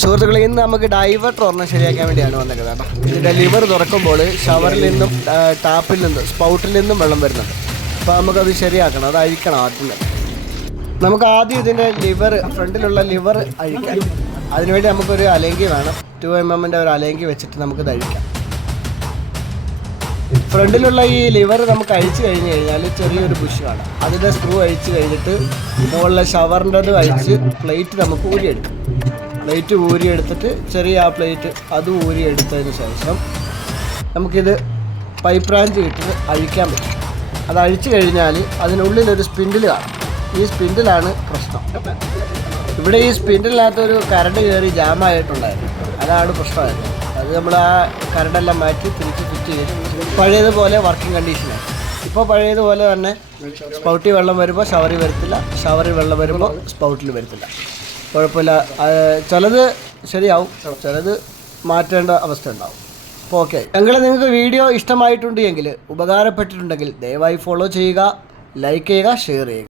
സുഹൃത്തുക്കളെ, ഇന്ന് നമുക്ക് ഡൈവേർട്ടർ ഒരെണ്ണം ശരിയാക്കാൻ വേണ്ടിയാണ് വന്നത് കേട്ടോ. ഇതിൻ്റെ ലിവർ തുറക്കുമ്പോൾ ഷവറിൽ നിന്നും ടാപ്പിൽ നിന്നും സ്പൗട്ടിൽ നിന്നും വെള്ളം വരുന്നുണ്ട്. അപ്പോൾ നമുക്കത് ശരിയാക്കണം, അത് അഴിക്കണം. ആദ്യം നമുക്ക് ആദ്യം ഇതിൻ്റെ ഫ്രണ്ടിലുള്ള ലിവർ അഴിക്കാം. അതിനുവേണ്ടി നമുക്കൊരു അലങ്കി വേണം. 2mm ഒരു അലങ്കി വെച്ചിട്ട് നമുക്കിത് അഴിക്കാം. ഫ്രണ്ടിലുള്ള ഈ ലിവർ നമുക്ക് അഴിച്ചു കഴിഞ്ഞ് കഴിഞ്ഞാൽ ചെറിയൊരു ബുഷ് വേണം. അതിൻ്റെ സ്ക്രൂ അഴിച്ച് കഴിഞ്ഞിട്ട് മുകളിലെ ഷവറിൻ്റെത് അഴിച്ച് പ്ലേറ്റ് നമുക്ക് ഊരിയെടുക്കാം. പ്ലേറ്റ് ഊരിയെടുത്തിട്ട് ചെറിയ ആ പ്ലേറ്റ് അത് ഊരിയെടുത്തതിന് ശേഷം നമുക്കിത് പൈപ്പ് റാഞ്ച് ഇട്ടിട്ട് അഴിക്കാൻ പറ്റും. അത് അഴിച്ചു കഴിഞ്ഞാൽ അതിനുള്ളിലൊരു സ്പിൻഡിൽ കാണും. ഈ സ്പിൻഡിലാണ് പ്രശ്നം. ഇവിടെ ഈ സ്പിൻഡിനകത്തൊരു കരണ്ട് കയറി ജാമായിട്ടുണ്ടായിരുന്നു. അതാണ് പ്രശ്നമായത്. അത് നമ്മൾ ആ കരണ്ടെല്ലാം മാറ്റി തിരിച്ച് ഫിറ്റ് ചെയ്ത് പഴയതുപോലെ വർക്കിംഗ് കണ്ടീഷനായി. ഇപ്പോൾ പഴയതുപോലെ തന്നെ സ്പൗട്ടിൽ വെള്ളം വരുമ്പോൾ ഷവറിൽ വരത്തില്ല, ഷവറിൽ വെള്ളം വരുമ്പോൾ സ്പൗട്ടിൽ വരത്തില്ല. കുഴപ്പമില്ല. ചിലത് ശരിയാവും, ചിലത് മാറ്റേണ്ട അവസ്ഥ ഉണ്ടാവും. അപ്പോൾ ഓക്കെ, നിങ്ങൾക്ക് വീഡിയോ ഇഷ്ടമായിട്ടുണ്ട് എങ്കിൽ, ഉപകാരപ്പെട്ടിട്ടുണ്ടെങ്കിൽ ദയവായി ഫോളോ ചെയ്യുക, ലൈക്ക് ചെയ്യുക, ഷെയർ ചെയ്യുക.